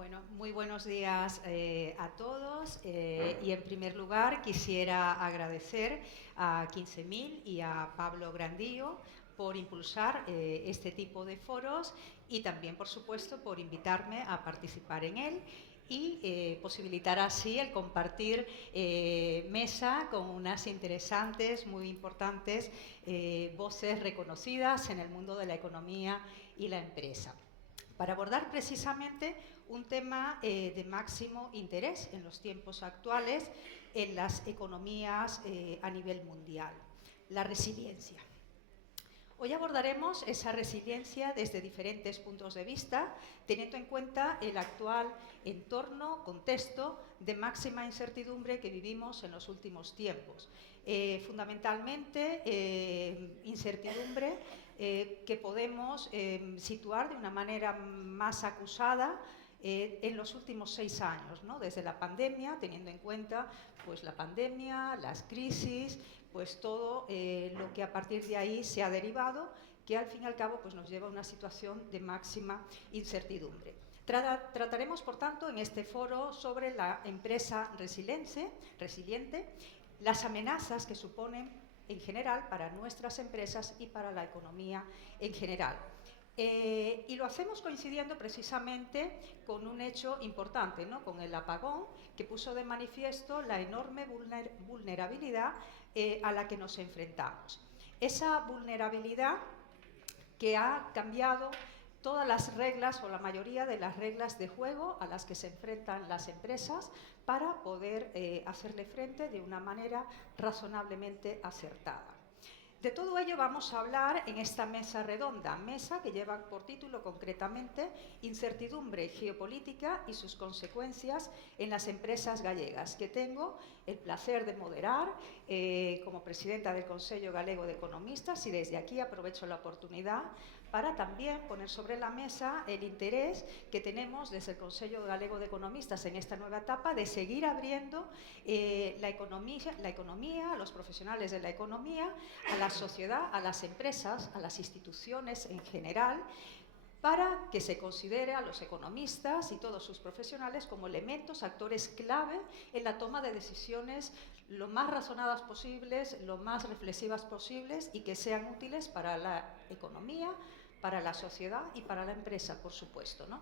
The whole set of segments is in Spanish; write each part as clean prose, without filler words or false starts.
Bueno, muy buenos días a todos y en primer lugar quisiera agradecer a 15.000 y a Pablo Grandillo por impulsar este tipo de foros y también, por supuesto, por invitarme a participar en él y posibilitar así el compartir mesa con unas interesantes, muy importantes voces reconocidas en el mundo de la economía y la empresa, para abordar precisamente un tema de máximo interés en los tiempos actuales en las economías a nivel mundial: la resiliencia. Hoy abordaremos esa resiliencia desde diferentes puntos de vista, teniendo en cuenta el actual entorno, contexto de máxima incertidumbre que vivimos en los últimos tiempos. Fundamentalmente, incertidumbre que podemos situar de una manera más acusada en los últimos 6 años, ¿no? Desde la pandemia, teniendo en cuenta pues, la pandemia, las crisis, pues todo lo que a partir de ahí se ha derivado, que al fin y al cabo pues, nos lleva a una situación de máxima incertidumbre. Trataremos, por tanto, en este foro sobre la empresa resiliente, las amenazas que suponen en general para nuestras empresas y para la economía en general. Y lo hacemos coincidiendo precisamente con un hecho importante, ¿no? Con el apagón, que puso de manifiesto la enorme vulnerabilidad a la que nos enfrentamos. Esa vulnerabilidad que ha cambiado todas las reglas o la mayoría de las reglas de juego a las que se enfrentan las empresas para poder hacerle frente de una manera razonablemente acertada. De todo ello vamos a hablar en esta mesa redonda, mesa que lleva por título concretamente Incertidumbre geopolítica y sus consecuencias en las empresas gallegas, que tengo el placer de moderar como presidenta del Consello Galego de Economistas, y desde aquí aprovecho la oportunidad para también poner sobre la mesa el interés que tenemos desde el Consello Galego de Economistas en esta nueva etapa de seguir abriendo la economía, a los profesionales de la economía, a la sociedad, a las empresas, a las instituciones en general, para que se considere a los economistas y todos sus profesionales como elementos, actores clave en la toma de decisiones lo más razonadas posibles, lo más reflexivas posibles y que sean útiles para la economía, para la sociedad y para la empresa, por supuesto, ¿no?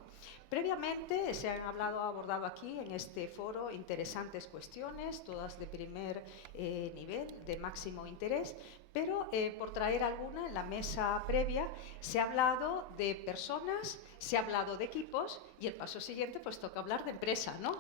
Previamente se han abordado aquí en este foro interesantes cuestiones, todas de primer nivel, de máximo interés, pero por traer alguna, en la mesa previa se ha hablado de personas, se ha hablado de equipos y el paso siguiente pues toca hablar de empresa, ¿no?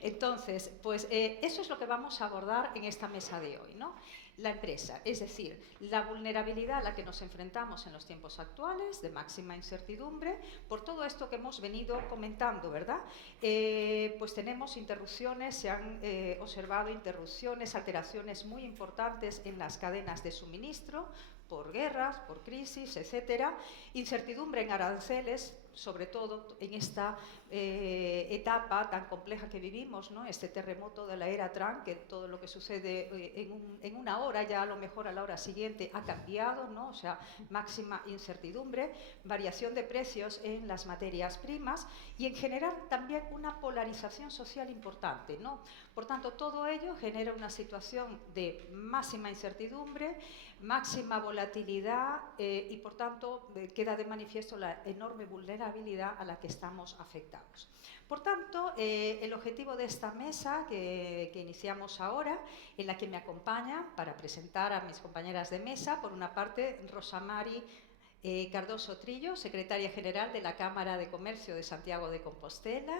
Entonces, pues eso es lo que vamos a abordar en esta mesa de hoy, ¿no? La empresa, es decir, la vulnerabilidad a la que nos enfrentamos en los tiempos actuales, de máxima incertidumbre, por todo esto que hemos venido comentando, ¿verdad? Pues tenemos interrupciones, se han observado interrupciones, alteraciones muy importantes en las cadenas de suministro, por guerras, por crisis, etcétera, incertidumbre en aranceles, sobre todo en esta etapa tan compleja que vivimos, ¿no? Este terremoto de la era Trump, que todo lo que sucede en una hora, ya a lo mejor a la hora siguiente ha cambiado, ¿no? O sea, máxima incertidumbre, variación de precios en las materias primas y en general también una polarización social importante, ¿no? Por tanto, todo ello genera una situación de máxima incertidumbre, máxima volatilidad y por tanto queda de manifiesto la enorme vulnerabilidad a la que estamos afectados. Por tanto, el objetivo de esta mesa que iniciamos ahora, en la que me acompaña para presentar a mis compañeras de mesa, por una parte Rosa Mari Cardoso Trillo, secretaria general de la Cámara de Comercio de Santiago de Compostela,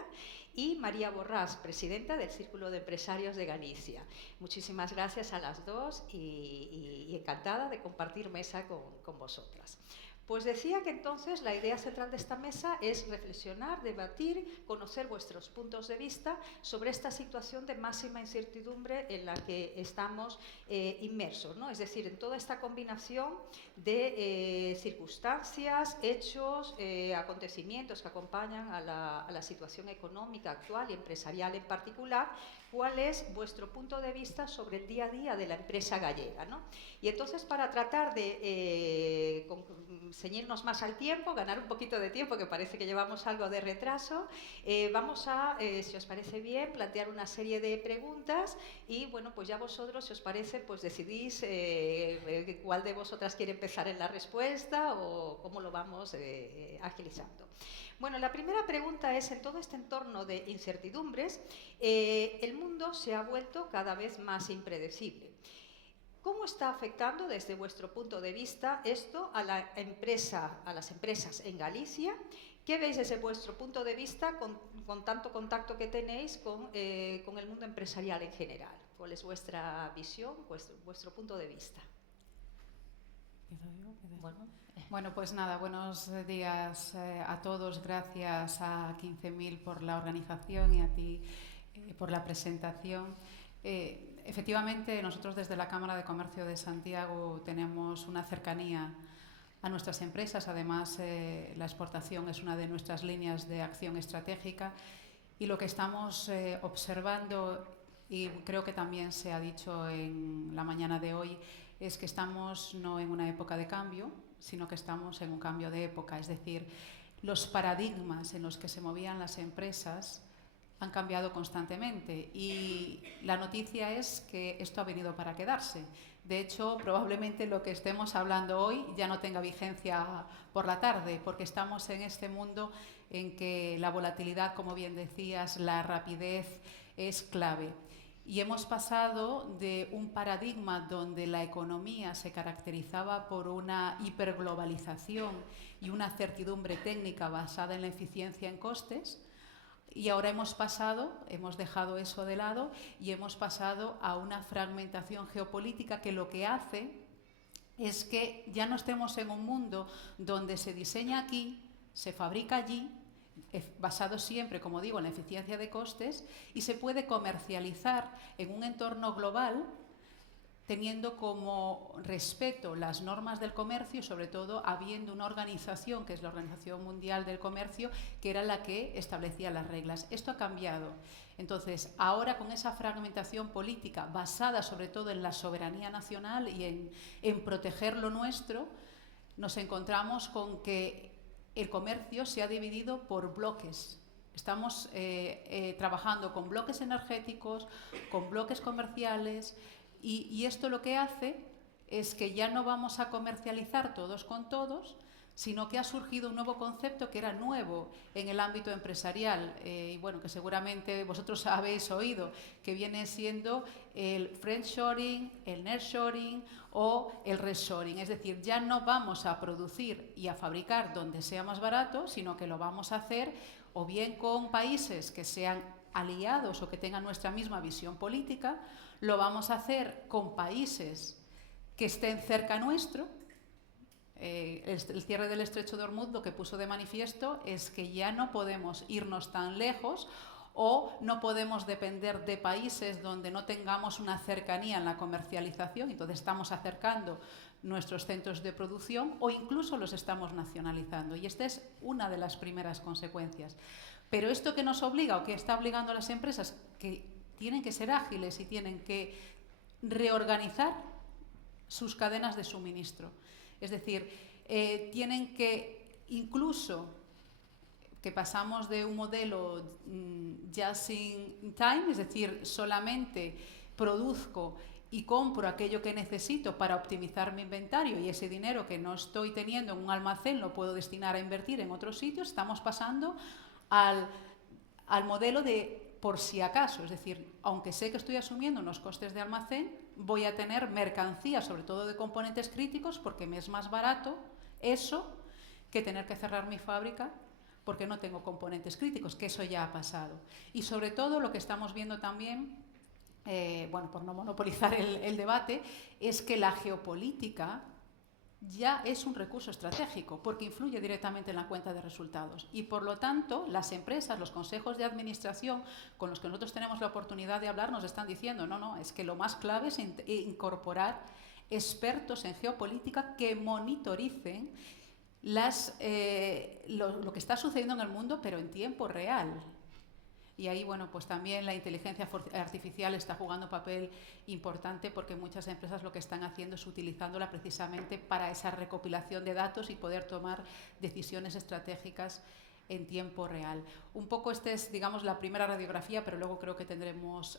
y María Borrás, presidenta del Círculo de Empresarios de Galicia. Muchísimas gracias a las dos y encantada de compartir mesa con vosotras. Pues decía que entonces la idea central de esta mesa es reflexionar, debatir, conocer vuestros puntos de vista sobre esta situación de máxima incertidumbre en la que estamos inmersos, ¿no? Es decir, en toda esta combinación de circunstancias, hechos, acontecimientos que acompañan a la situación económica actual y empresarial en particular, cuál es vuestro punto de vista sobre el día a día de la empresa gallega, ¿no? Y entonces, para tratar de ceñirnos más al tiempo, ganar un poquito de tiempo, que parece que llevamos algo de retraso, vamos a, si os parece bien, plantear una serie de preguntas y, bueno, pues ya vosotros, si os parece, pues decidís cuál de vosotras quiere empezar en la respuesta o cómo lo vamos agilizando. Bueno, la primera pregunta es, en todo este entorno de incertidumbres, el mundo se ha vuelto cada vez más impredecible. ¿Cómo está afectando desde vuestro punto de vista esto a las empresas en Galicia? ¿Qué veis desde vuestro punto de vista con tanto contacto que tenéis con el mundo empresarial en general? ¿Cuál es vuestra visión, vuestro punto de vista? Bueno, pues nada, buenos días a todos. Gracias a 15.000 por la organización y a ti por la presentación. Efectivamente, nosotros desde la Cámara de Comercio de Santiago tenemos una cercanía a nuestras empresas. Además, la exportación es una de nuestras líneas de acción estratégica y lo que estamos observando, y creo que también se ha dicho en la mañana de hoy, es que estamos no en una época de cambio, sino que estamos en un cambio de época. Es decir, los paradigmas en los que se movían las empresas han cambiado constantemente y la noticia es que esto ha venido para quedarse. De hecho, probablemente lo que estemos hablando hoy ya no tenga vigencia por la tarde, porque estamos en este mundo en que la volatilidad, como bien decías, la rapidez es clave. Y hemos pasado de un paradigma donde la economía se caracterizaba por una hiperglobalización y una certidumbre técnica basada en la eficiencia en costes, y ahora hemos dejado eso de lado y hemos pasado a una fragmentación geopolítica que lo que hace es que ya no estemos en un mundo donde se diseña aquí, se fabrica allí, basado siempre, como digo, en la eficiencia de costes, y se puede comercializar en un entorno global teniendo como respeto las normas del comercio y sobre todo habiendo una organización, que es la Organización Mundial del Comercio, que era la que establecía las reglas. Esto ha cambiado. Entonces, ahora con esa fragmentación política basada sobre todo en la soberanía nacional y en proteger lo nuestro, nos encontramos con que el comercio se ha dividido por bloques. Estamos trabajando con bloques energéticos, con bloques comerciales, y esto lo que hace es que ya no vamos a comercializar todos con todos, sino que ha surgido un nuevo concepto que era nuevo en el ámbito empresarial, y bueno, que seguramente vosotros habéis oído, que viene siendo el friendshoring, el nearshoring o el reshoring. Es decir, ya no vamos a producir y a fabricar donde sea más barato, sino que lo vamos a hacer o bien con países que sean aliados o que tengan nuestra misma visión política, lo vamos a hacer con países que estén cerca nuestro. El cierre del Estrecho de Hormuz lo que puso de manifiesto es que ya no podemos irnos tan lejos o no podemos depender de países donde no tengamos una cercanía en la comercialización. Entonces estamos acercando nuestros centros de producción o incluso los estamos nacionalizando. Y esta es una de las primeras consecuencias. Pero esto que nos obliga o que está obligando a las empresas que tienen que ser ágiles y tienen que reorganizar sus cadenas de suministro. Es decir, tienen que incluso que pasamos de un modelo just in time, es decir, solamente produzco y compro aquello que necesito para optimizar mi inventario y ese dinero que no estoy teniendo en un almacén lo puedo destinar a invertir en otros sitios. Estamos pasando al modelo de por si acaso, es decir, aunque sé que estoy asumiendo unos costes de almacén, voy a tener mercancía, sobre todo de componentes críticos, porque me es más barato eso que tener que cerrar mi fábrica porque no tengo componentes críticos, que eso ya ha pasado. Y sobre todo lo que estamos viendo también, bueno, por no monopolizar el debate, es que la geopolítica ya es un recurso estratégico porque influye directamente en la cuenta de resultados y por lo tanto las empresas, los consejos de administración con los que nosotros tenemos la oportunidad de hablar nos están diciendo no, es que lo más clave es incorporar expertos en geopolítica que monitoricen lo que está sucediendo en el mundo pero en tiempo real. Y ahí, bueno, pues también la inteligencia artificial está jugando un papel importante, porque muchas empresas lo que están haciendo es utilizándola precisamente para esa recopilación de datos y poder tomar decisiones estratégicas en tiempo real. Un poco es, digamos, la primera radiografía, pero luego creo que tendremos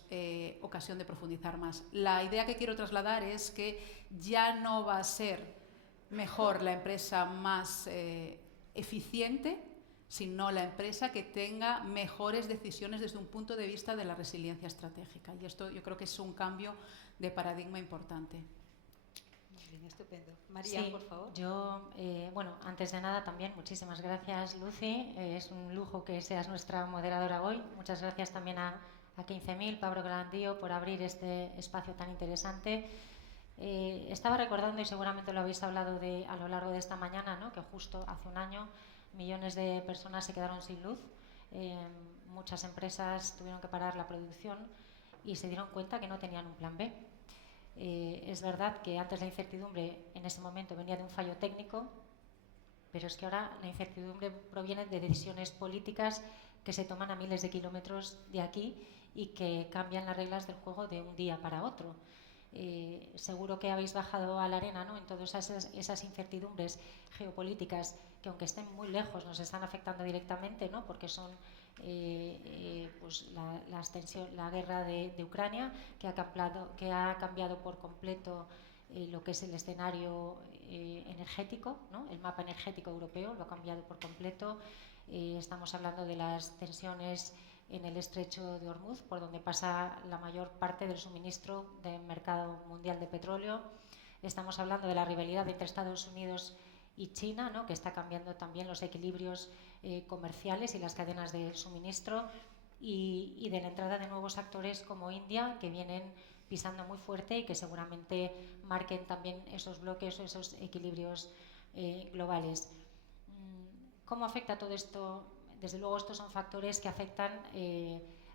ocasión de profundizar más. La idea que quiero trasladar es que ya no va a ser mejor la empresa más eficiente, sino la empresa que tenga mejores decisiones desde un punto de vista de la resiliencia estratégica. Y esto yo creo que es un cambio de paradigma importante. Muy bien, estupendo. María, sí, por favor. Yo, bueno, antes de nada también, muchísimas gracias, Lucy. Es un lujo que seas nuestra moderadora hoy. Muchas gracias también a 15.000, Pablo Grandío, por abrir este espacio tan interesante. Estaba recordando, y seguramente lo habéis hablado a lo largo de esta mañana, ¿no?, que justo hace un año millones de personas se quedaron sin luz. Muchas empresas tuvieron que parar la producción y se dieron cuenta que no tenían un plan B. Es verdad que antes la incertidumbre en ese momento venía de un fallo técnico, pero es que ahora la incertidumbre proviene de decisiones políticas que se toman a miles de kilómetros de aquí y que cambian las reglas del juego de un día para otro. Seguro que habéis bajado a la arena, ¿no?, en todas esas incertidumbres geopolíticas que, aunque estén muy lejos, nos están afectando directamente, ¿no?, porque son pues la guerra de Ucrania, que ha cambiado por completo lo que es el escenario energético, ¿no?, el mapa energético europeo lo ha cambiado por completo. Estamos hablando de las tensiones en el estrecho de Hormuz, por donde pasa la mayor parte del suministro del mercado mundial de petróleo. Estamos hablando de la rivalidad entre Estados Unidos y China, ¿no?, que está cambiando también los equilibrios comerciales y las cadenas de suministro, y de la entrada de nuevos actores como India, que vienen pisando muy fuerte y que seguramente marquen también esos bloques o esos equilibrios globales. ¿Cómo afecta todo esto? Desde luego estos son factores que afectan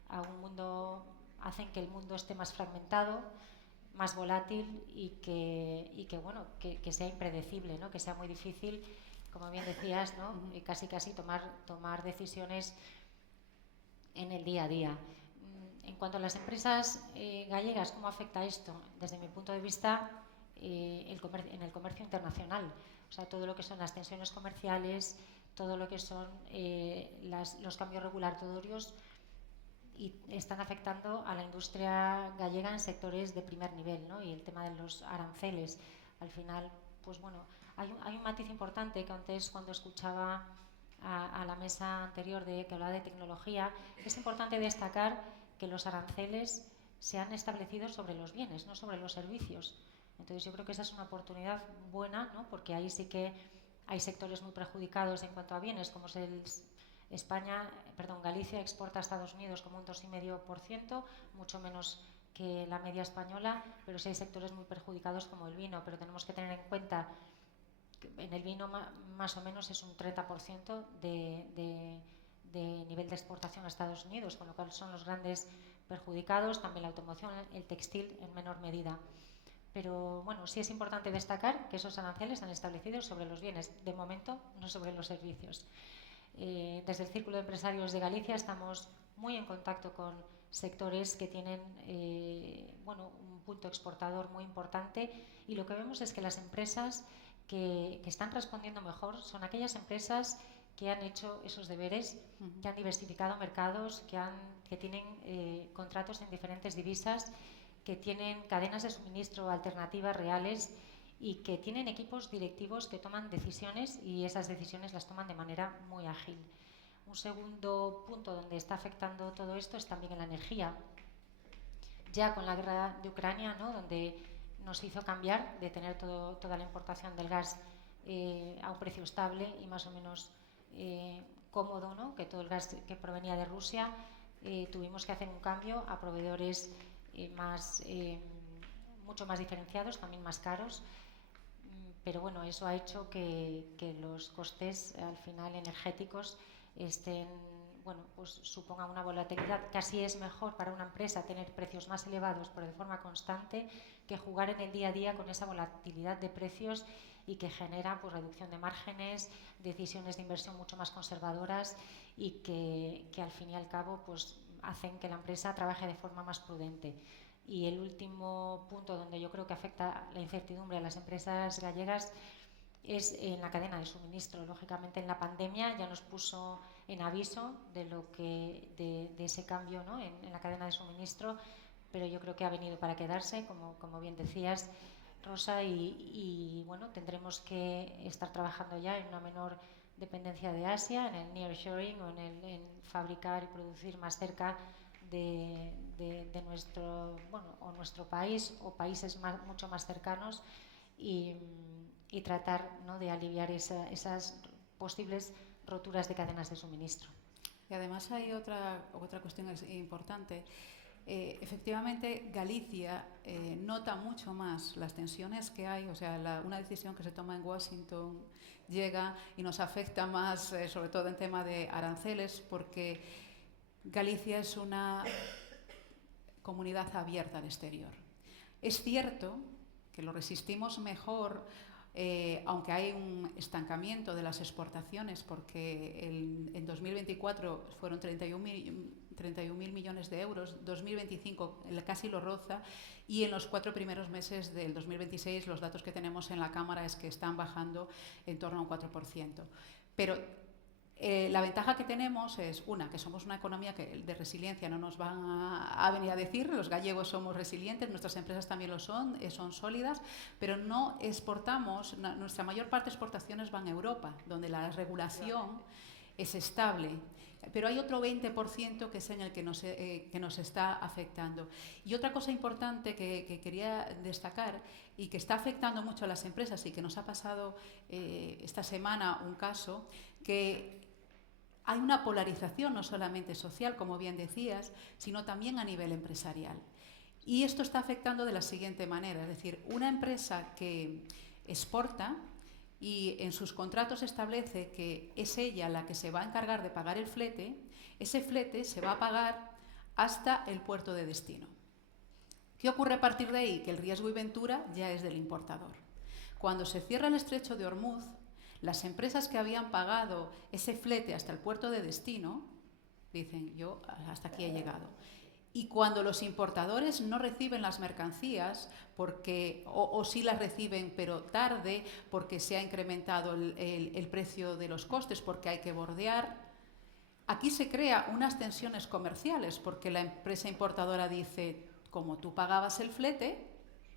a un mundo, hacen que el mundo esté más fragmentado, más volátil y que bueno, que sea impredecible, ¿no?, que sea muy difícil, como bien decías, ¿no?, casi tomar decisiones en el día a día. En cuanto a las empresas gallegas, ¿cómo afecta esto? Desde mi punto de vista, en el comercio internacional, o sea, todo lo que son las tensiones comerciales, todo lo que son los cambios regulatorios, y están afectando a la industria gallega en sectores de primer nivel, ¿no?, y el tema de los aranceles. Al final, pues bueno, hay un matiz importante que antes, cuando escuchaba a la mesa anterior que hablaba de tecnología, es importante destacar que los aranceles se han establecido sobre los bienes, no sobre los servicios. Entonces yo creo que esa es una oportunidad buena, ¿no?, porque ahí sí que hay sectores muy perjudicados en cuanto a bienes, como es Galicia exporta a Estados Unidos como un 2,5%, mucho menos que la media española, pero sí hay sectores muy perjudicados como el vino. Pero tenemos que tener en cuenta que en el vino más o menos es un 30% de nivel de exportación a Estados Unidos, con lo cual son los grandes perjudicados, también la automoción, el textil en menor medida. Pero bueno, sí es importante destacar que esos aranceles se han establecido sobre los bienes, de momento no sobre los servicios. Desde el Círculo de Empresarios de Galicia estamos muy en contacto con sectores que tienen un punto exportador muy importante, y lo que vemos es que las empresas que están respondiendo mejor son aquellas empresas que han hecho esos deberes, que han diversificado mercados, que tienen contratos en diferentes divisas, que tienen cadenas de suministro alternativas reales y que tienen equipos directivos que toman decisiones, y esas decisiones las toman de manera muy ágil. Un segundo punto donde está afectando todo esto es también en la energía. Ya con la guerra de Ucrania, ¿no?, donde nos hizo cambiar de tener toda la importación del gas a un precio estable y más o menos cómodo, ¿no?, que todo el gas que provenía de Rusia, tuvimos que hacer un cambio a proveedores mucho más diferenciados, también más caros. Pero bueno, eso ha hecho que los costes al final energéticos supongan una volatilidad. Casi es mejor para una empresa tener precios más elevados pero de forma constante, que jugar en el día a día con esa volatilidad de precios, y que genera pues reducción de márgenes, decisiones de inversión mucho más conservadoras, y que al fin y al cabo pues hacen que la empresa trabaje de forma más prudente. Y el último punto donde yo creo que afecta la incertidumbre a las empresas gallegas es en la cadena de suministro. Lógicamente, en la pandemia ya nos puso en aviso de de ese cambio, ¿no?, en la cadena de suministro, pero yo creo que ha venido para quedarse, como bien decías, Rosa, y bueno, tendremos que estar trabajando ya en una menor dependencia de Asia, en el nearshoring o en fabricar y producir más cerca de nuestro país o países mucho más cercanos, y tratar, ¿no?, de aliviar esas posibles roturas de cadenas de suministro. Y además hay otra cuestión importante. Efectivamente, Galicia nota mucho más las tensiones que hay, o sea, una decisión que se toma en Washington llega y nos afecta más, sobre todo en tema de aranceles, porque Galicia es una comunidad abierta al exterior. Es cierto que lo resistimos mejor, aunque hay un estancamiento de las exportaciones, porque en 2024 fueron 31.000 millones de euros, 2025 casi lo roza, y en los 4 primeros meses del 2026 los datos que tenemos en la Cámara es que están bajando en torno a un 4%. Pero la ventaja que tenemos es, que somos una economía de resiliencia, no nos van a venir a decir, los gallegos somos resilientes, nuestras empresas también lo son sólidas, pero no exportamos, nuestra mayor parte de exportaciones van a Europa, donde la regulación es estable. Pero hay otro 20% que es en el que nos está afectando. Y otra cosa importante que quería destacar y que está afectando mucho a las empresas, y que nos ha pasado esta semana un caso, que hay una polarización no solamente social, como bien decías, sino también a nivel empresarial. Y esto está afectando de la siguiente manera, es decir, una empresa que exporta y en sus contratos establece que es ella la que se va a encargar de pagar el flete, ese flete se va a pagar hasta el puerto de destino. ¿Qué ocurre a partir de ahí? Que el riesgo y ventura ya es del importador. Cuando se cierra el estrecho de Hormuz, las empresas que habían pagado ese flete hasta el puerto de destino dicen, yo hasta aquí he llegado. Y cuando los importadores no reciben las mercancías, o sí las reciben pero tarde, porque se ha incrementado el precio de los costes, porque hay que bordear, aquí se crea unas tensiones comerciales, porque la empresa importadora dice, como tú pagabas el flete,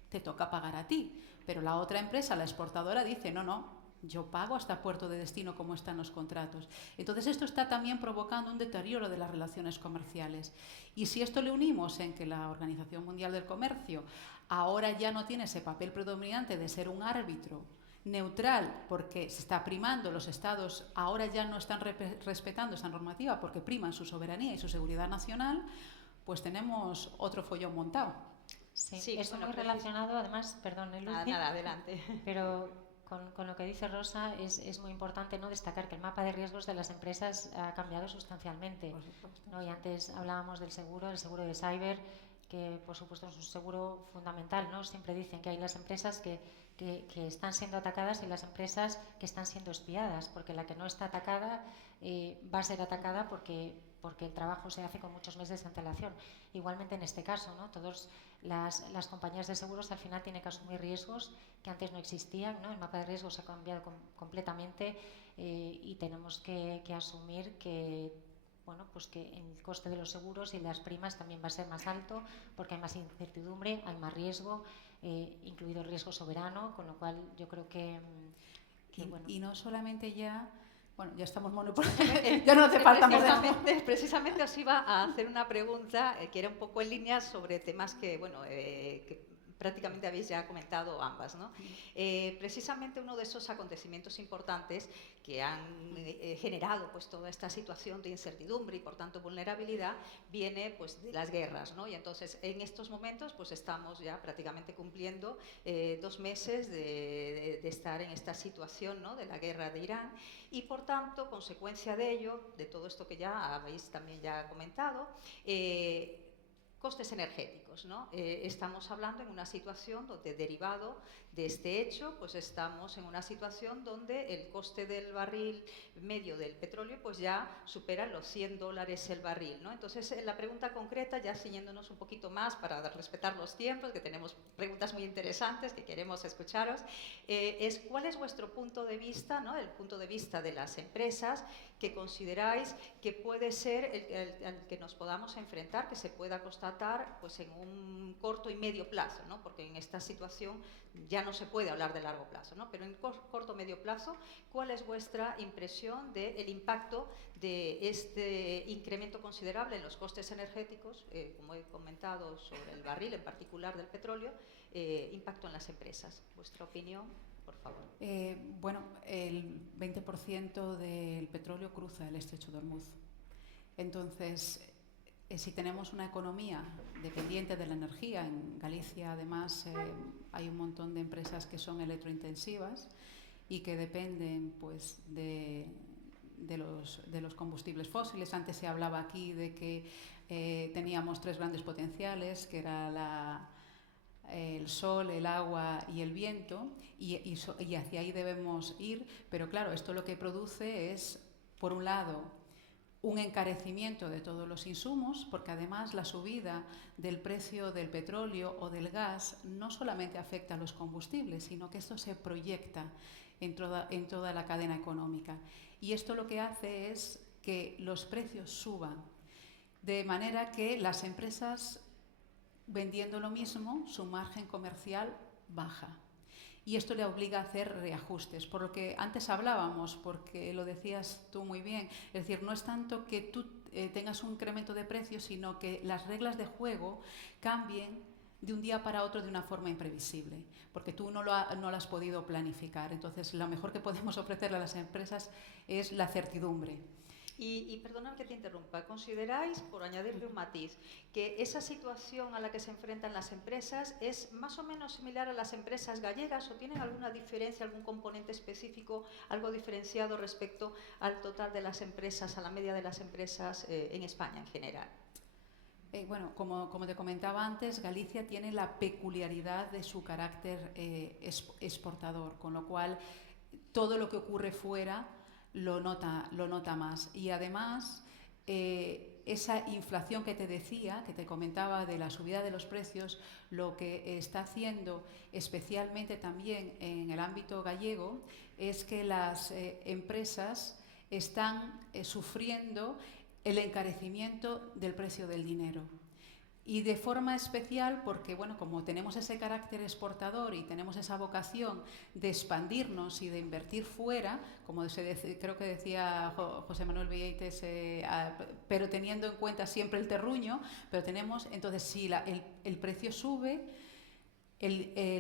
te toca pagar a ti. Pero la otra empresa, la exportadora, dice, no, yo pago hasta puerto de destino como están los contratos. Entonces esto está también provocando un deterioro de las relaciones comerciales. Y si esto le unimos en que la Organización Mundial del Comercio ahora ya no tiene ese papel predominante de ser un árbitro neutral, porque se está primando, los estados ahora ya no están respetando esa normativa porque priman su soberanía y su seguridad nacional, pues tenemos otro follón montado. Sí, es muy relacionado, además, perdón, Lucy, nada, adelante. Pero con lo que dice Rosa es muy importante, ¿no?, destacar que el mapa de riesgos de las empresas ha cambiado sustancialmente, ¿no? Y antes hablábamos del seguro de cyber, que por supuesto es un seguro fundamental, ¿no? Siempre dicen que hay las empresas que están siendo atacadas y las empresas que están siendo espiadas, porque la que no está atacada va a ser atacada porque el trabajo se hace con muchos meses de antelación. Igualmente en este caso, ¿no?, todas las compañías de seguros al final tienen que asumir riesgos que antes no existían, ¿no? El mapa de riesgos ha cambiado completamente, y tenemos que asumir que, bueno, pues que el coste de los seguros y las primas también va a ser más alto, porque hay más incertidumbre, hay más riesgo, incluido el riesgo soberano, con lo cual yo creo que bueno. Y no solamente ya estamos ya no hace falta precisamente os iba a hacer una pregunta que era un poco en línea sobre temas que, que prácticamente habéis ya comentado ambas, ¿no? Precisamente uno de esos acontecimientos importantes que han generado pues toda esta situación de incertidumbre y por tanto vulnerabilidad viene pues de las guerras, ¿no? Y entonces en estos momentos pues estamos ya prácticamente cumpliendo 2 meses de estar en esta situación, ¿no?, de la guerra de Irán, y por tanto, consecuencia de ello, de todo esto que ya habéis también ya comentado, costes energéticos. precios, ¿no? Estamos hablando en una situación donde, derivado de este hecho, pues estamos en una situación donde el coste del barril medio del petróleo pues ya supera los $100 el barril, ¿no? Entonces, la pregunta concreta, ya ciñéndonos un poquito más para respetar los tiempos, que tenemos preguntas muy interesantes que queremos escucharos, es ¿cuál es vuestro punto de vista, ¿no? El punto de vista de las empresas que consideráis que puede ser el que nos podamos enfrentar, que se pueda constatar pues en un corto y medio plazo, ¿no? Porque en esta situación ya no se puede hablar de largo plazo, ¿no? Pero en corto o medio plazo, ¿cuál es vuestra impresión del impacto de este incremento considerable en los costes energéticos, como he comentado, sobre el barril en particular del petróleo, impacto en las empresas? ¿Vuestra opinión? Por favor. Bueno, el 20% del petróleo cruza el estrecho de Hormuz. Entonces, si tenemos una economía dependiente de la energía, en Galicia además hay un montón de empresas que son electrointensivas y que dependen pues, de los combustibles fósiles. Antes se hablaba aquí de que teníamos 3 grandes potenciales, que era el sol, el agua y el viento, y hacia ahí debemos ir, pero claro, esto lo que produce es, por un lado, un encarecimiento de todos los insumos, porque además la subida del precio del petróleo o del gas no solamente afecta a los combustibles, sino que esto se proyecta en toda la cadena económica. Y esto lo que hace es que los precios suban, de manera que las empresas, vendiendo lo mismo, su margen comercial baja. Y esto le obliga a hacer reajustes, por lo que antes hablábamos, porque lo decías tú muy bien, es decir, no es tanto que tú tengas un incremento de precios, sino que las reglas de juego cambien de un día para otro de una forma imprevisible, porque tú no lo has podido planificar. Entonces, lo mejor que podemos ofrecerle a las empresas es la certidumbre. Y perdonad que te interrumpa, ¿consideráis, por añadirle un matiz, que esa situación a la que se enfrentan las empresas es más o menos similar a las empresas gallegas o tienen alguna diferencia, algún componente específico, algo diferenciado respecto al total de las empresas, a la media de las empresas en España en general? Bueno, como te comentaba antes, Galicia tiene la peculiaridad de su carácter exportador, con lo cual todo lo que ocurre fuera lo nota más. Y además, esa inflación que te decía, que te comentaba de la subida de los precios, lo que está haciendo especialmente también en el ámbito gallego es que las empresas están sufriendo el encarecimiento del precio del dinero. Y de forma especial porque, bueno, como tenemos ese carácter exportador y tenemos esa vocación de expandirnos y de invertir fuera, como creo que decía José Manuel Vieites, pero teniendo en cuenta siempre el terruño, pero tenemos, entonces si el precio sube,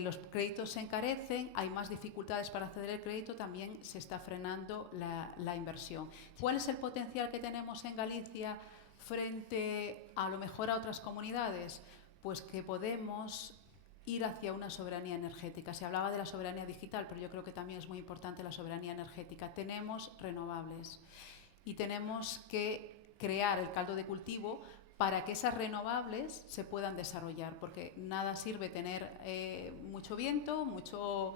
los créditos se encarecen, hay más dificultades para acceder al crédito, también se está frenando la inversión. ¿Cuál es el potencial que tenemos en Galicia frente a lo mejor a otras comunidades? Pues que podemos ir hacia una soberanía energética. Se hablaba de la soberanía digital, pero yo creo que también es muy importante la soberanía energética. Tenemos renovables y tenemos que crear el caldo de cultivo para que esas renovables se puedan desarrollar, porque nada sirve tener mucho viento, mucho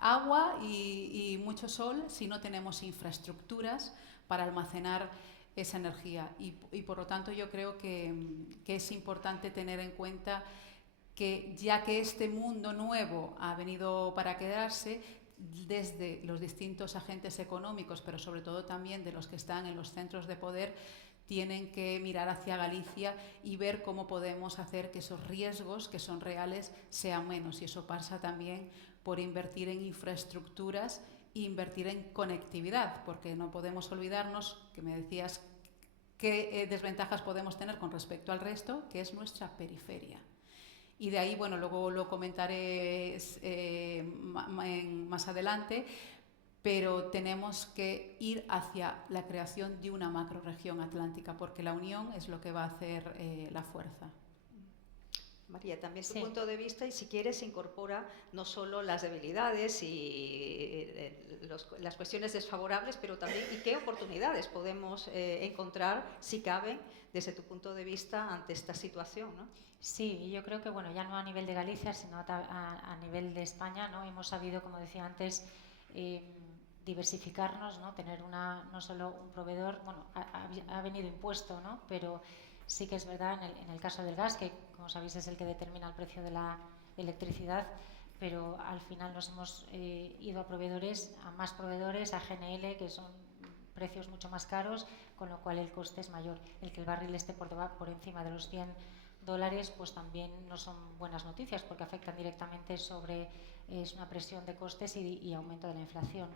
agua y mucho sol si no tenemos infraestructuras para almacenar esa energía. Y por lo tanto yo creo que es importante tener en cuenta que ya que este mundo nuevo ha venido para quedarse, desde los distintos agentes económicos, pero sobre todo también de los que están en los centros de poder, tienen que mirar hacia Galicia y ver cómo podemos hacer que esos riesgos, que son reales, sean menos. Y eso pasa también por invertir en infraestructuras e invertir en conectividad, porque no podemos olvidarnos, que me decías qué desventajas podemos tener con respecto al resto, que es nuestra periferia. Y de ahí, bueno, luego lo comentaré más adelante, pero tenemos que ir hacia la creación de una macrorregión atlántica, porque la unión es lo que va a hacer la fuerza. María, también tu Sí. punto de vista, y si quieres incorpora no solo las debilidades y las cuestiones desfavorables, pero también y qué oportunidades podemos encontrar, si caben, desde tu punto de vista ante esta situación, ¿no? Sí, yo creo que bueno, ya no a nivel de Galicia, sino a nivel de España, ¿no? Hemos sabido, como decía antes, diversificarnos, ¿no? Tener no solo un proveedor, bueno, ha venido impuesto, ¿no? Pero sí que es verdad en el caso del gas, que como sabéis es el que determina el precio de la electricidad, pero al final nos hemos ido a más proveedores, a GNL, que son precios mucho más caros, con lo cual el coste es mayor. El que el barril esté por encima de los $100, pues también no son buenas noticias, porque afectan directamente es una presión de costes y aumento de la inflación.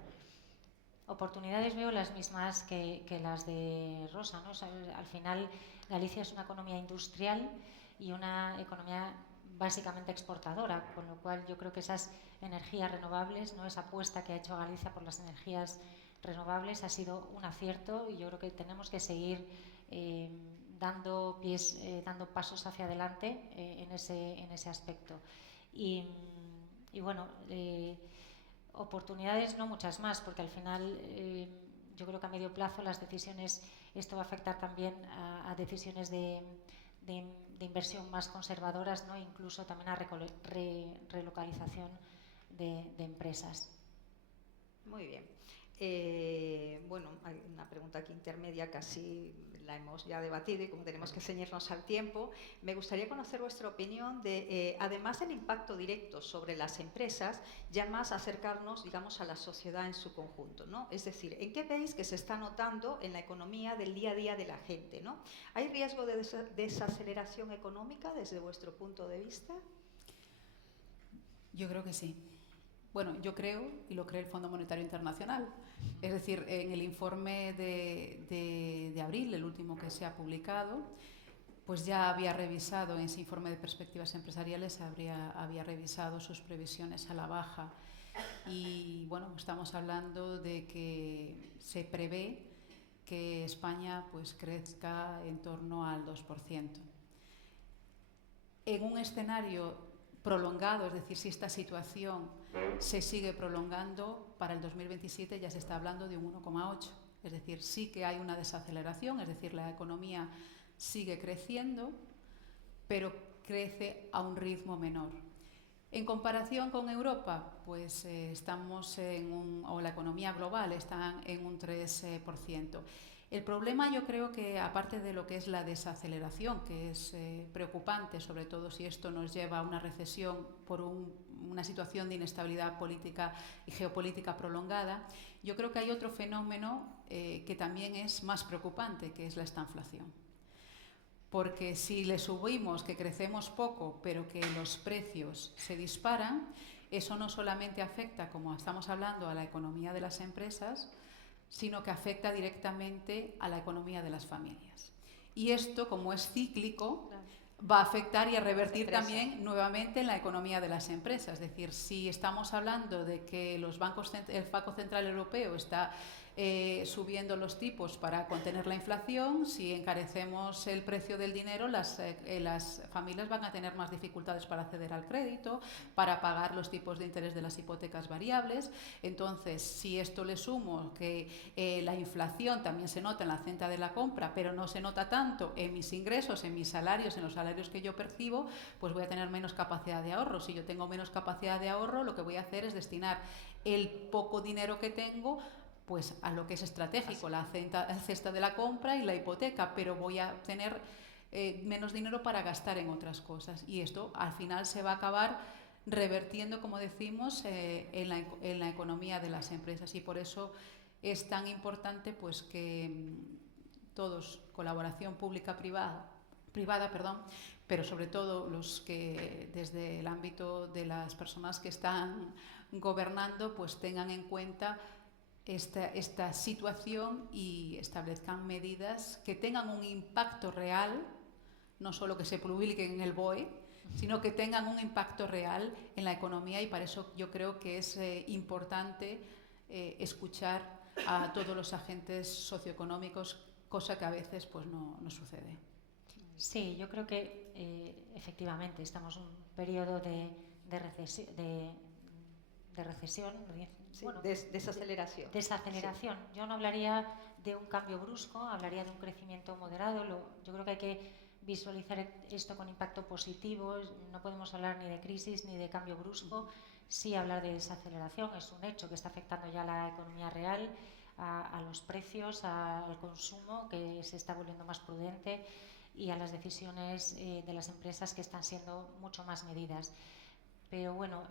Oportunidades veo las mismas que las de Rosa, ¿no? O sea, al final Galicia es una economía industrial y una economía básicamente exportadora, con lo cual yo creo que esas energías renovables, ¿no? Esa apuesta que ha hecho Galicia por las energías renovables ha sido un acierto, y yo creo que tenemos que seguir dando pasos hacia adelante en ese aspecto. Y bueno, oportunidades no muchas más, porque al final yo creo que a medio plazo las decisiones, esto va a afectar también a decisiones de inversión más conservadoras, ¿no? Incluso también a relocalización de empresas. Muy bien. Bueno, hay una pregunta aquí intermedia, casi la hemos ya debatido y como tenemos que ceñirnos al tiempo, me gustaría conocer vuestra opinión de, además del impacto directo sobre las empresas, ya más acercarnos, digamos, a la sociedad en su conjunto, ¿no? Es decir, ¿en qué veis que se está notando en la economía del día a día de la gente, ¿no? ¿Hay riesgo de desaceleración económica desde vuestro punto de vista? Yo creo que sí. Bueno, yo creo, y lo cree el Fondo Monetario Internacional. Es decir, en el informe de abril, el último que se ha publicado, pues ya había revisado, en ese informe de perspectivas empresariales, había revisado sus previsiones a la baja. Y bueno, estamos hablando de que se prevé que España pues crezca en torno al 2%. En un escenario prolongado, es decir, si esta situación se sigue prolongando, para el 2027 ya se está hablando de un 1,8. Es decir, sí que hay una desaceleración, es decir, la economía sigue creciendo, pero crece a un ritmo menor. En comparación con Europa, pues estamos o la economía global está en un 3%. El problema, yo creo que, aparte de lo que es la desaceleración, que es preocupante, sobre todo si esto nos lleva a una recesión por una situación de inestabilidad política y geopolítica prolongada, yo creo que hay otro fenómeno que también es más preocupante, que es la estanflación. Porque si le subimos que crecemos poco, pero que los precios se disparan, eso no solamente afecta, como estamos hablando, a la economía de las empresas, sino que afecta directamente a la economía de las familias. Y esto, como es cíclico, va a afectar y a revertir también nuevamente en la economía de las empresas. Es decir, si estamos hablando de que el Banco Central Europeo está subiendo los tipos para contener la inflación, si encarecemos el precio del dinero, las familias van a tener más dificultades para acceder al crédito, para pagar los tipos de interés de las hipotecas variables. Entonces, si esto le sumo que la inflación también se nota en la cesta de la compra, pero no se nota tanto en mis ingresos, en mis salarios, en los salarios que yo percibo, pues voy a tener menos capacidad de ahorro. Si yo tengo menos capacidad de ahorro, lo que voy a hacer es destinar el poco dinero que tengo pues a lo que es estratégico, la cesta de la compra y la hipoteca, pero voy a tener menos dinero para gastar en otras cosas. Y esto al final se va a acabar revertiendo, como decimos, en la economía de las empresas. Y por eso es tan importante pues que todos, colaboración pública-privada, pero sobre todo los que desde el ámbito de las personas que están gobernando pues tengan en cuenta esta situación y establezcan medidas que tengan un impacto real, no solo que se publiquen en el BOE, sino que tengan un impacto real en la economía, y para eso yo creo que es importante escuchar a todos los agentes socioeconómicos, cosa que a veces pues no sucede. Sí, yo creo que efectivamente estamos en un periodo de recesión, sí, bueno, desaceleración. Desaceleración. Sí. Yo no hablaría de un cambio brusco, hablaría de un crecimiento moderado. Yo creo que hay que visualizar esto con impacto positivo. No podemos hablar ni de crisis ni de cambio brusco. Sí hablar de desaceleración, es un hecho que está afectando ya a la economía real, a los precios, al consumo, que se está volviendo más prudente, y a las decisiones de las empresas, que están siendo mucho más medidas. Pero bueno,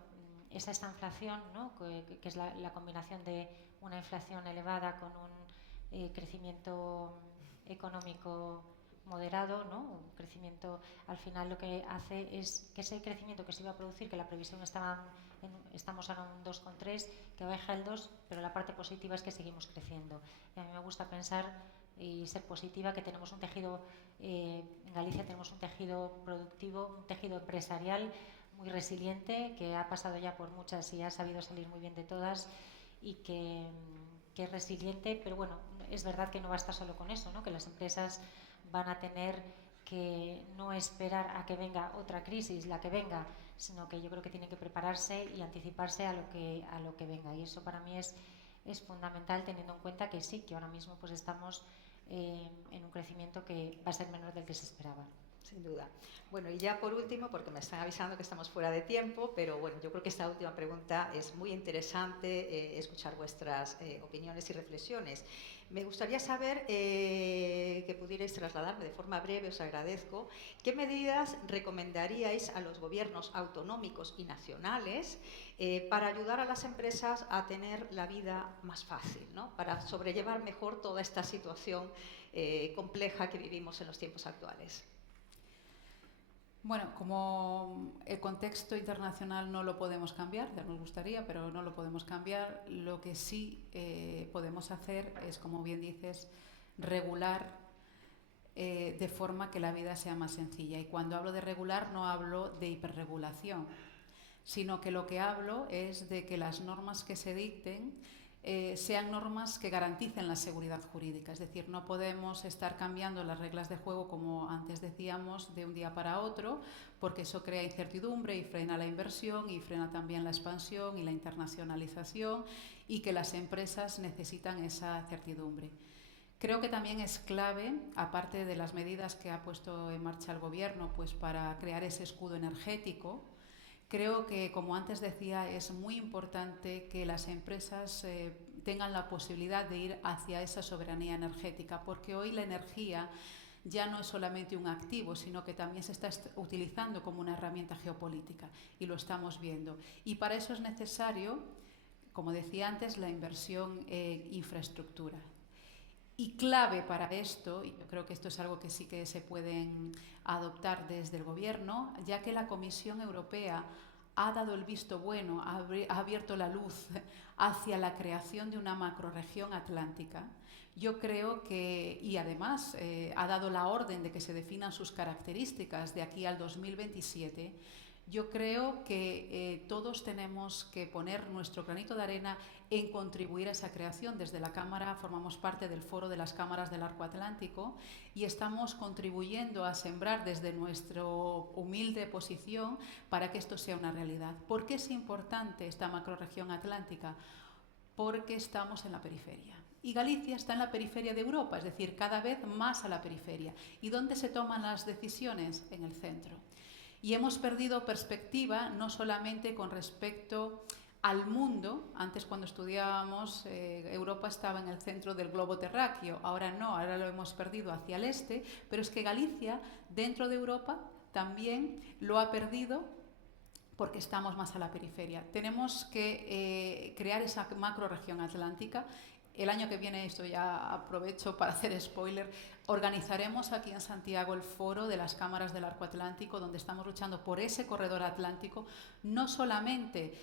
esta inflación, ¿no?, que es la combinación de una inflación elevada con un crecimiento económico moderado, ¿no?, un crecimiento, al final lo que hace es que ese crecimiento que se iba a producir, que la previsión estamos ahora en un 2,3, que baja el 2, pero la parte positiva es que seguimos creciendo. Y a mí me gusta pensar y ser positiva, que tenemos un tejido, en Galicia tenemos un tejido productivo, un tejido empresarial muy resiliente, que ha pasado ya por muchas y ha sabido salir muy bien de todas, y que es resiliente. Pero bueno, es verdad que no basta solo con eso, ¿no?, que las empresas van a tener que no esperar a que venga otra crisis, la que venga, sino que yo creo que tienen que prepararse y anticiparse a lo que venga. Y eso para mí es fundamental, teniendo en cuenta que sí, que ahora mismo pues estamos en un crecimiento que va a ser menor del que se esperaba. Sin duda. Bueno, y ya por último, porque me están avisando que estamos fuera de tiempo, pero bueno, yo creo que esta última pregunta es muy interesante, escuchar vuestras opiniones y reflexiones. Me gustaría saber, que pudierais trasladarme de forma breve, os agradezco, ¿qué medidas recomendaríais a los gobiernos autonómicos y nacionales para ayudar a las empresas a tener la vida más fácil, ¿no?, para sobrellevar mejor toda esta situación compleja que vivimos en los tiempos actuales? Bueno, como el contexto internacional no lo podemos cambiar, ya nos gustaría, pero no lo podemos cambiar, lo que sí podemos hacer es, como bien dices, regular de forma que la vida sea más sencilla. Y cuando hablo de regular, no hablo de hiperregulación, sino que lo que hablo es de que las normas que se dicten sean normas que garanticen la seguridad jurídica. Es decir, no podemos estar cambiando las reglas de juego, como antes decíamos, de un día para otro, porque eso crea incertidumbre y frena la inversión y frena también la expansión y la internacionalización, y que las empresas necesitan esa certidumbre. Creo que también es clave, aparte de las medidas que ha puesto en marcha el Gobierno pues para crear ese escudo energético, creo que, como antes decía, es muy importante que las empresas tengan la posibilidad de ir hacia esa soberanía energética, porque hoy la energía ya no es solamente un activo, sino que también se está utilizando como una herramienta geopolítica, y lo estamos viendo. Y para eso es necesario, como decía antes, la inversión en infraestructura. Y clave para esto, y yo creo que esto es algo que sí que se pueden adoptar desde el Gobierno, ya que la Comisión Europea ha dado el visto bueno, ha abierto la luz hacia la creación de una macrorregión atlántica. Yo creo que, y además ha dado la orden de que se definan sus características de aquí al 2027, yo creo que todos tenemos que poner nuestro granito de arena en contribuir a esa creación. Desde la Cámara formamos parte del Foro de las Cámaras del Arco Atlántico y estamos contribuyendo a sembrar desde nuestra humilde posición para que esto sea una realidad. ¿Por qué es importante esta macrorregión atlántica? Porque estamos en la periferia. Y Galicia está en la periferia de Europa, es decir, cada vez más a la periferia. ¿Y dónde se toman las decisiones? En el centro. Y hemos perdido perspectiva no solamente con respecto al mundo. Antes, cuando estudiábamos, Europa estaba en el centro del globo terráqueo. Ahora no, ahora lo hemos perdido hacia el este, pero es que Galicia, dentro de Europa, también lo ha perdido porque estamos más a la periferia. Tenemos que crear esa macrorregión atlántica. El año que viene, esto ya aprovecho para hacer spoiler, organizaremos aquí en Santiago el foro de las cámaras del Arco Atlántico, donde estamos luchando por ese corredor atlántico, no solamente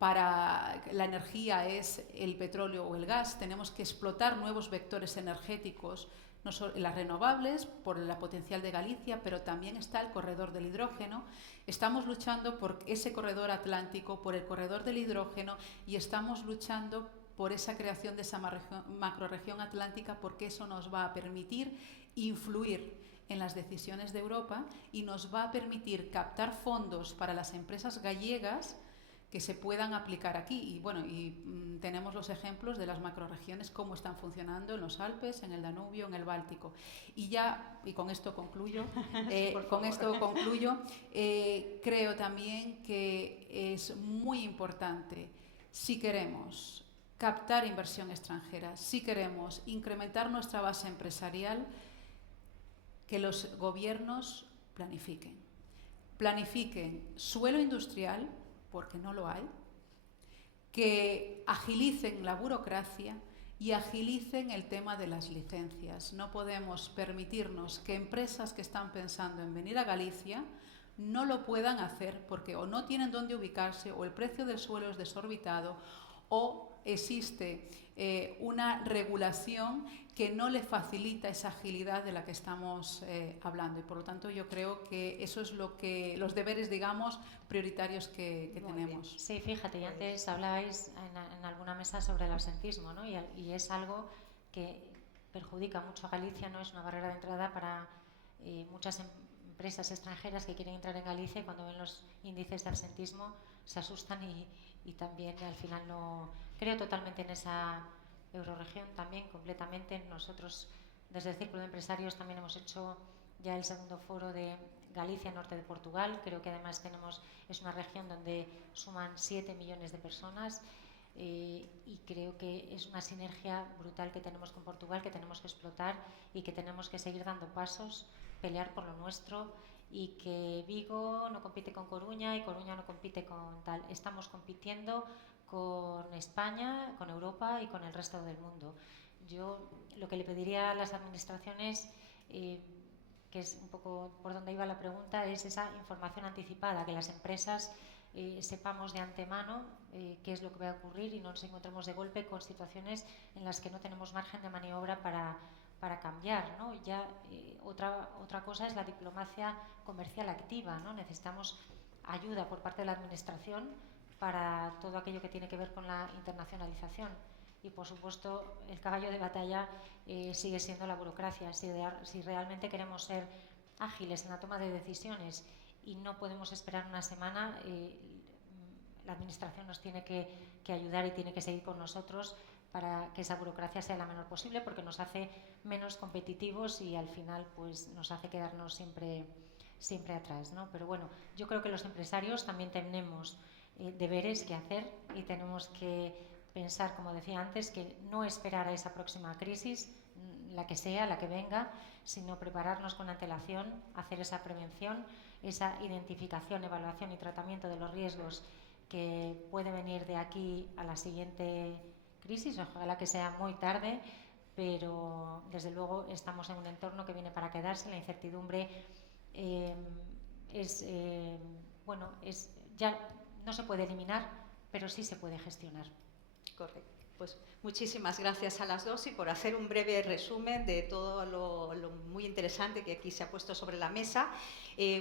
para la energía es el petróleo o el gas, tenemos que explotar nuevos vectores energéticos, no solo las renovables, por el potencial de Galicia, pero también está el corredor del hidrógeno. Estamos luchando por ese corredor atlántico, por el corredor del hidrógeno, y estamos luchando por esa creación de esa macrorregión atlántica, porque eso nos va a permitir influir en las decisiones de Europa y nos va a permitir captar fondos para las empresas gallegas que se puedan aplicar aquí. Y bueno, tenemos los ejemplos de las macroregiones, cómo están funcionando en los Alpes, en el Danubio, en el Báltico. Y con esto concluyo, creo también que es muy importante, si queremos captar inversión extranjera, si queremos incrementar nuestra base empresarial, que los gobiernos planifiquen suelo industrial, porque no lo hay, que agilicen la burocracia y agilicen el tema de las licencias. No podemos permitirnos que empresas que están pensando en venir a Galicia no lo puedan hacer porque o no tienen dónde ubicarse, o el precio del suelo es desorbitado, o existe una regulación que no le facilita esa agilidad de la que estamos hablando. Y por lo tanto yo creo que eso es los deberes, digamos, prioritarios que tenemos. Bien. Sí, fíjate, y antes hablabais en alguna mesa sobre el absentismo, ¿no? Y es algo que perjudica mucho a Galicia, ¿no? Es una barrera de entrada para muchas empresas extranjeras que quieren entrar en Galicia, y cuando ven los índices de absentismo se asustan y también al final no... Creo totalmente en esa eurorregión también, completamente. Nosotros desde el Círculo de Empresarios también hemos hecho ya el segundo foro de Galicia, norte de Portugal. Creo que además es una región donde suman 7 millones de personas y creo que es una sinergia brutal que tenemos con Portugal, que tenemos que explotar y que tenemos que seguir dando pasos, pelear por lo nuestro, y que Vigo no compite con Coruña y Coruña no compite con tal. Estamos compitiendo con España, con Europa y con el resto del mundo. Yo lo que le pediría a las administraciones, que es un poco por donde iba la pregunta, es esa información anticipada, que las empresas sepamos de antemano qué es lo que va a ocurrir y no nos encontremos de golpe con situaciones en las que no tenemos margen de maniobra para cambiar, ¿no? Ya otra cosa es la diplomacia comercial activa, ¿no? Necesitamos ayuda por parte de la administración para todo aquello que tiene que ver con la internacionalización. Y por supuesto el caballo de batalla sigue siendo la burocracia. Si realmente queremos ser ágiles en la toma de decisiones y no podemos esperar una semana, la administración nos tiene que ayudar y tiene que seguir con nosotros para que esa burocracia sea la menor posible, porque nos hace menos competitivos y al final pues nos hace quedarnos siempre atrás, ¿no? Pero bueno, yo creo que los empresarios también tenemos deberes que hacer y tenemos que pensar, como decía antes, que no esperar a esa próxima crisis, la que sea, la que venga, sino prepararnos con antelación, hacer esa prevención, esa identificación, evaluación y tratamiento de los riesgos que puede venir de aquí a la siguiente crisis. Ojalá que sea muy tarde, pero desde luego estamos en un entorno que viene para quedarse. La incertidumbre ya no se puede eliminar, pero sí se puede gestionar. Correcto. Pues muchísimas gracias a las dos y por hacer un breve resumen de todo lo muy interesante que aquí se ha puesto sobre la mesa.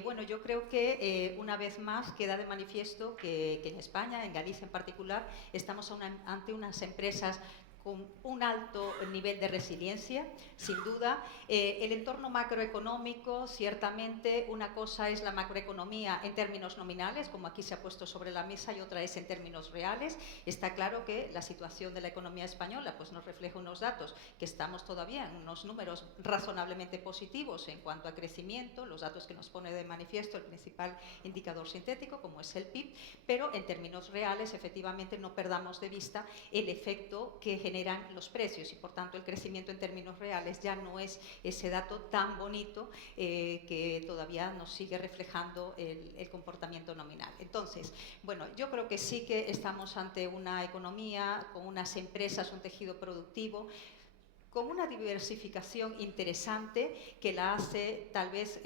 Bueno, yo creo que una vez más queda de manifiesto que en España, en Galicia en particular, estamos ante unas empresas con un alto nivel de resiliencia, sin duda. El entorno macroeconómico, ciertamente, una cosa es la macroeconomía en términos nominales, como aquí se ha puesto sobre la mesa, y otra es en términos reales. Está claro que la situación de la economía española pues, nos refleja unos datos que estamos todavía en unos números razonablemente positivos en cuanto a crecimiento, los datos que nos pone de manifiesto el principal indicador sintético, como es el PIB, pero en términos reales, efectivamente, no perdamos de vista el efecto que generan los precios y por tanto el crecimiento en términos reales ya no es ese dato tan bonito que todavía nos sigue reflejando el comportamiento nominal. Entonces, bueno, yo creo que sí que estamos ante una economía con unas empresas, un tejido productivo con una diversificación interesante que la hace tal vez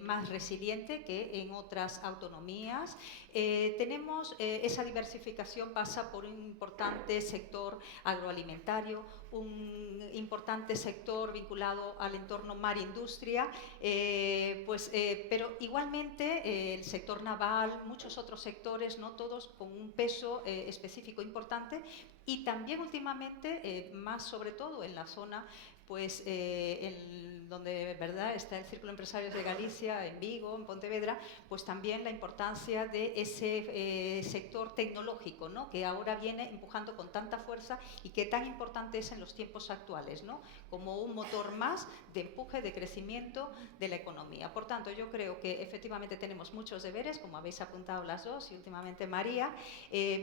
más resiliente que en otras autonomías. Tenemos esa diversificación pasa por un importante sector agroalimentario, un importante sector vinculado al entorno mar-industria, pero igualmente el sector naval, muchos otros sectores, no todos con un peso específico importante, y también últimamente, más sobre todo en la zona pues donde ¿verdad? Está el Círculo de Empresarios de Galicia, en Vigo, en Pontevedra, pues también la importancia de ese sector tecnológico, ¿no? Que ahora viene empujando con tanta fuerza y que tan importante es en los tiempos actuales, ¿no? Como un motor más de empuje, de crecimiento de la economía. Por tanto, yo creo que efectivamente tenemos muchos deberes, como habéis apuntado las dos y últimamente María,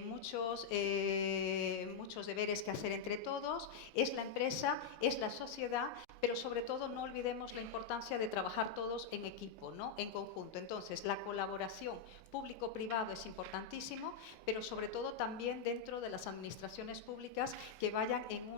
muchos deberes que hacer entre todos. Es la empresa, es la sociedad, pero sobre todo no olvidemos la importancia de trabajar todos en equipo, ¿no? En conjunto. Entonces, la colaboración público-privado es importantísimo, pero sobre todo también dentro de las administraciones públicas que vayan en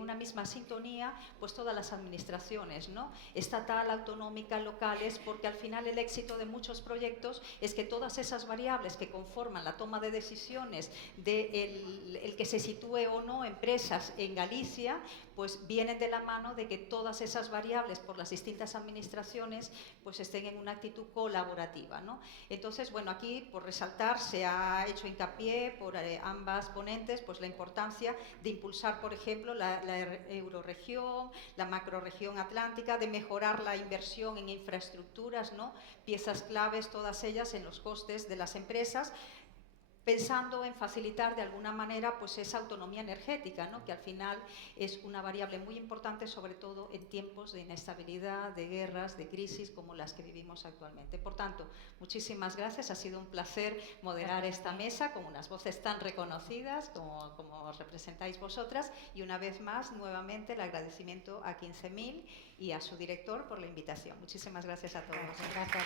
una misma sintonía, pues todas las administraciones, ¿no? Estatal, autonómica, locales, porque al final el éxito de muchos proyectos es que todas esas variables que conforman la toma de decisiones de el que se sitúe o no empresas en Galicia, pues vienen de la mano de que todas esas variables por las distintas administraciones pues estén en una actitud colaborativa, ¿no? Entonces, bueno, aquí por resaltar se ha hecho hincapié por ambas ponentes pues la importancia de impulsar, por ejemplo, la eurorregión, la macrorregión atlántica, de mejorar la inversión en infraestructuras, ¿no? Piezas claves, todas ellas en los costes de las empresas, pensando en facilitar de alguna manera pues esa autonomía energética, ¿no? Que al final es una variable muy importante, sobre todo en tiempos de inestabilidad, de guerras, de crisis como las que vivimos actualmente. Por tanto, muchísimas gracias, ha sido un placer moderar esta mesa con unas voces tan reconocidas como os representáis vosotras, y una vez más, nuevamente, el agradecimiento a 15.000 y a su director por la invitación. Muchísimas gracias a todos. Gracias.